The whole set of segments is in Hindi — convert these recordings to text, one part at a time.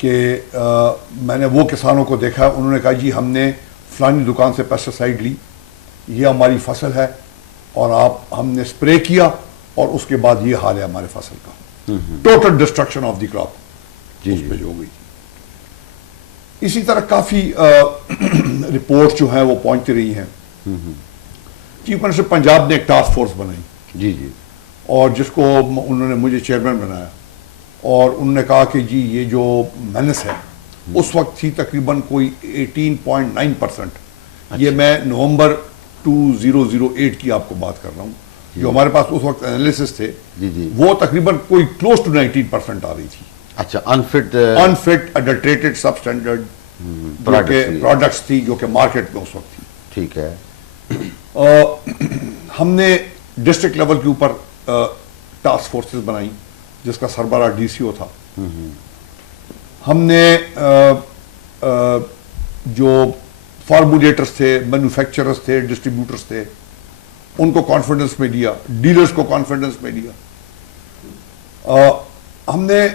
कि मैंने वो किसानों को देखा, उन्होंने कहा जी हमने फलानी दुकान से पेस्टिसाइड ली, ये हमारी फसल है और हमने स्प्रे किया और उसके बाद ये हाल है हमारे फसल का, total destruction of the crop उस पे हो गई। इसी तरह काफ़ी रिपोर्ट जो है वो पहुंचती रही हैं। चीफ मिनिस्टर पंजाब ने एक टास्क फोर्स बनाई जी जी, और जिसको उन्होंने मुझे चेयरमैन बनाया और उन्होंने कहा कि जी ये जो मेनस है उस वक्त थी तकरीबन कोई 18.9%। ये मैं नवंबर 2008 की आपको बात कर रहा हूँ। जो हमारे पास उस वक्त एनालिसिस थे वो तकरीबन कोई क्लोज टू 19% आ रही थी। अच्छा, अनफिट अडल्ट्रेटेड सबस्टैंडर्ड प्रोडक्ट्स थी जो कि मार्केट में उस वक्त थी। ठीक है। हमने डिस्ट्रिक्ट लेवल के ऊपर टास्क फोर्सेस बनाई जिसका सरबराह डीसीओ था। हमने जो फार्मुलेटर्स थे, मैन्युफैक्चरर्स थे, डिस्ट्रीब्यूटर्स थे, उनको कॉन्फिडेंस में लिया, डीलर्स को कॉन्फिडेंस में लिया। हमने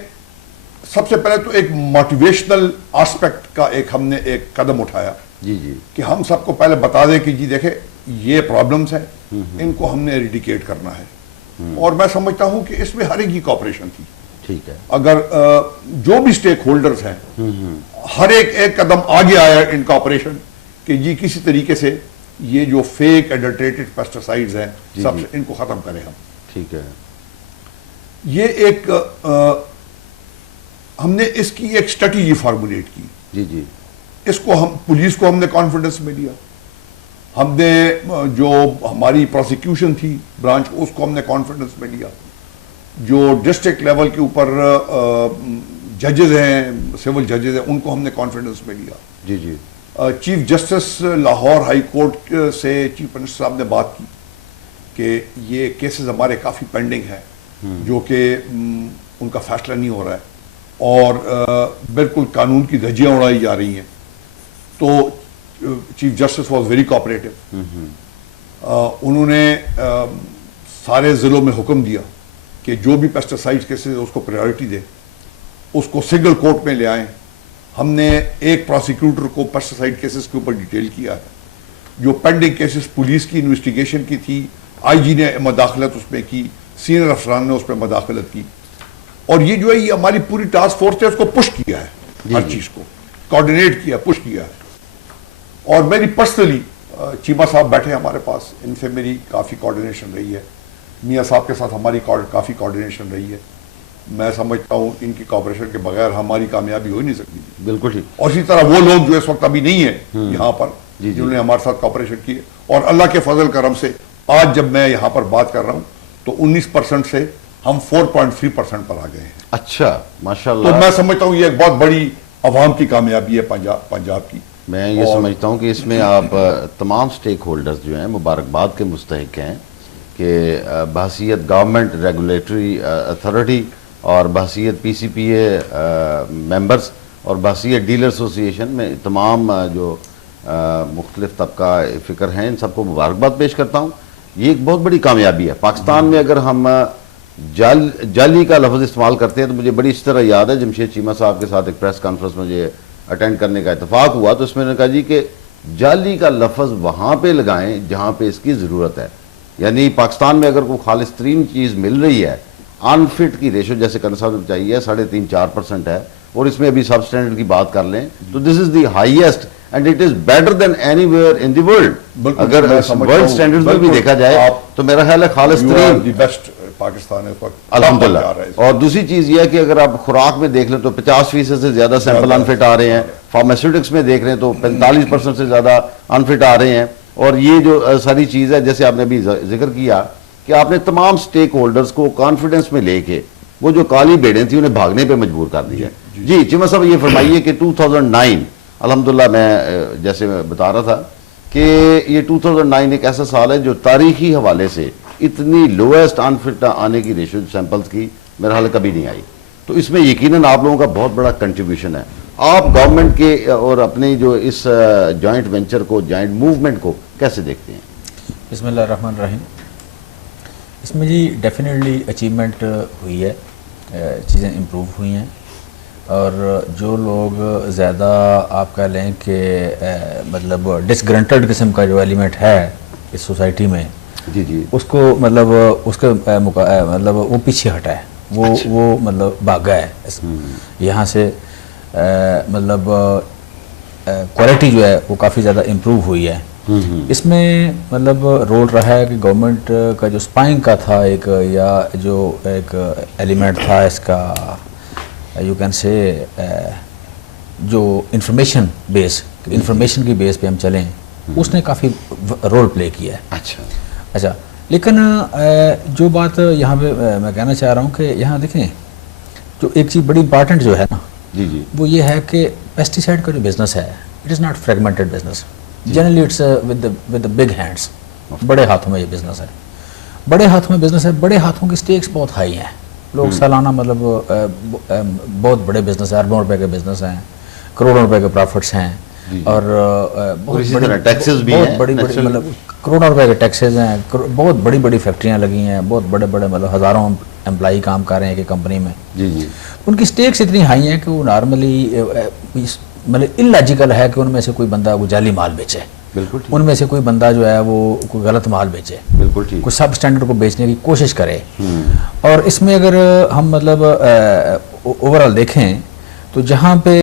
सबसे पहले तो एक मोटिवेशनल एस्पेक्ट का हमने एक कदम उठाया जी जी, कि हम सबको पहले बता दें कि जी देखे ये प्रॉब्लम्स है, इनको हमने एरिडिकेट करना है। और मैं समझता हूं कि इसमें हर एक की कॉपरेशन थी। ठीक है। अगर जो भी स्टेक होल्डर्स हैं हर एक कदम आगे आया इन कॉपरेशन कि जी किसी तरीके से ये जो फेक एडल्ट्रेटेड पेस्टिसाइड्स हैं सब इनको खत्म करें हम। ठीक है। ये एक हमने इसकी एक स्ट्रेटेजी फार्मुलेट की। जी जी, इसको हम पुलिस को हमने कॉन्फिडेंस में लिया, हमने जो हमारी प्रोसिक्यूशन थी ब्रांच को उसको हमने कॉन्फिडेंस में लिया, जो डिस्ट्रिक्ट लेवल के ऊपर जजेस हैं, सिविल जजेस हैं, उनको हमने कॉन्फिडेंस में लिया। जी जी, chief justice Lahore high court से चीफ मिनिस्टर साहब ने बात की कि ये केसेस हमारे काफ़ी पेंडिंग हैं जो कि उनका फैसला नहीं हो रहा है और बिल्कुल कानून की धज्जियाँ उड़ाई जा रही हैं। तो chief justice was very cooperative. उन्होंने सारे ज़िलों में हुक्म दिया कि जो भी पेस्टिसाइड्स केसेस उसको प्रायोरिटी दे, उसको सिंगल कोर्ट में ले आएँ। हमने एक प्रोसिक्यूटर को पेस्टिसाइड केसेस के ऊपर डिटेल किया है, जो पेंडिंग केसेस पुलिस की इन्वेस्टिगेशन की थी, आईजी ने मदाखलत उसमें की, सीनियर अफसरान ने उस पर मदाखलत की। और ये जो है ये हमारी पूरी टास्क फोर्स है, उसको पुश किया है, हर चीज़ को कोऑर्डिनेट किया, पुश किया है। और मेरी पर्सनली चीमा साहब बैठे हमारे पास, इनसे मेरी काफ़ी कोऑर्डिनेशन रही है, मियाँ साहब के साथ हमारी काफ़ी कोऑर्डिनेशन रही है। मैं समझता हूँ इनकी कोऑपरेशन के बगैर हमारी कामयाबी हो ही नहीं सकती। बिल्कुल ठीक। और इसी तरह वो लोग जो इस वक्त अभी नहीं है यहाँ पर, जिन्होंने हमारे साथ कोऑपरेशन की है, और अल्लाह के फजल करम से आज जब मैं यहाँ पर बात कर रहा हूँ तो 19% से हम 4.3% पर आ गए हैं। अच्छा, माशाल्लाह। तो मैं समझता हूँ ये एक बहुत बड़ी अवाम की कामयाबी है पंजाब की। मैं ये समझता हूँ कि इसमें आप तमाम स्टेक होल्डर्स जो हैं मुबारकबाद के मुस्तहिक हैं कि बहसीयत गवर्नमेंट रेगुलेटरी अथॉरिटी और बहसीयत PCPA मेंबर्स और बहसीयत डीलर एसोसिएशन में तमाम जो मुख्तलिफ तबका फ़िक्र हैं, इन सबको मुबारकबाद पेश करता हूँ। ये एक बहुत बड़ी कामयाबी है। पाकिस्तान में अगर हम जाली का लफ्ज़ इस्तेमाल करते हैं तो मुझे बड़ी इस तरह याद है, जमशेद चीमा साहब के साथ एक प्रेस कॉन्फ्रेंस में मुझे अटेंड करने का इत्तेफाक हुआ तो इसमें उन्होंने कहा जी कि जाली का लफ्ज़ वहाँ पे लगाएं जहाँ पे इसकी ज़रूरत है। यानी पाकिस्तान में अगर कोई खालिस तरीन चीज़ मिल रही है, अनफिट की रेशो जैसे करना साहब ने चाहिए 3.5-4% है, और इसमें अभी सब स्टैंडर्ड की बात कर लें तो this is the highest and it is better than anywhere in the world. अगर वर्ल्ड स्टैंडर्ड्स में भी देखा जाए तो मेरा ख्याल है खालिस तरीन बेस्ट पाकिस्तान है इस वक्त, अल्हम्दुलिल्लाह। और दूसरी चीज यह है कि अगर आप खुराक में देख लें तो 50% से ज्यादा सैंपल अनफिट आ रहे हैं, फार्मास्यूटिक्स में देख रहे हैं तो 45% से ज्यादा अनफिट आ रहे हैं। और ये जो सारी चीज है, जैसे आपने अभी जिक्र किया कि आपने तमाम स्टेक होल्डर्स को कॉन्फिडेंस में लेके वो जो काली भेड़ें थी उन्हें भागने पे मजबूर कर दिया। जी चीमा साहब, ये फरमाइए कि 2009 अल्हम्दुलिल्लाह, मैं जैसे बता रहा था कि ये 2009 एक ऐसा साल है जो तारीखी हवाले से इतनी लोएस्ट अनफिट आने की रेशो सैंपल्स की मेरा हाल कभी नहीं आई। तो इसमें यकीनन आप लोगों का बहुत बड़ा कंट्रीब्यूशन है। आप गवर्नमेंट के और अपने जो इस जॉइंट वेंचर को, जॉइंट मूवमेंट को कैसे देखते हैं? बिस्मिल्लाहिर्रहमानिर्रहीम। इसमें जी डेफिनेटली अचीवमेंट हुई है, चीज़ें इम्प्रूव हुई हैं। और जो लोग ज़्यादा आप कह लें कि मतलब डिसग्रंटेड किस्म का जो एलिमेंट है इस सोसाइटी में, जी जी, उसको मतलब उसके मतलब वो पीछे हटा है, वो मतलब भागा है यहाँ से। मतलब क्वालिटी जो है वो काफ़ी ज़्यादा इम्प्रूव हुई है। इसमें मतलब रोल रहा है कि गवर्नमेंट का जो स्पाइंग का था एक, या जो एक एलिमेंट था इसका, यू कैन से जो इंफॉर्मेशन की बेस पे हम चलें, उसने काफ़ी रोल प्ले किया है। अच्छा, लेकिन जो बात यहाँ पे मैं कहना चाह रहा हूँ कि यहाँ देखें, जो एक चीज़ बड़ी इंपॉर्टेंट जो है ना जी जी, वो ये है कि पेस्टिसाइड का जो बिजनेस है, it is not fragmented business, generally it's with the big hands, बड़े हाथों में ये बिजनेस है, बड़े हाथों में बिजनेस है। बड़े हाथों की स्टेक्स बहुत हाई हैं, लोग सालाना मतलब बहुत बड़े बिजनेस है, अरबों रुपए के बिजनेस हैं, करोड़ों रुपए के प्रॉफिट्स हैं, और बहुत बड़ी टैक्सेस भी हैं, बड़ी मतलब करोड़ों रुपए के टैक्सेस हैं, बहुत बड़ी बड़ी फैक्ट्रियाँ लगी हैं, बहुत बड़े बड़े मतलब हज़ारों एम्प्लॉई काम कर रहे हैं एक कंपनी में। जी जी, उनकी स्टेक्स इतनी हाई हैं कि वो नॉर्मली मतलब इलॉजिकल है कि उनमें से कोई बंदा वो जाली माल बेचे, बिल्कुल ठीक, उनमें से कोई बंदा जो है वो कोई गलत माल बेचे, बिल्कुल ठीक, कुछ सब स्टैंडर्ड को बेचने की कोशिश करे। और इसमें अगर हम मतलब ओवरऑल देखें तो जहाँ पे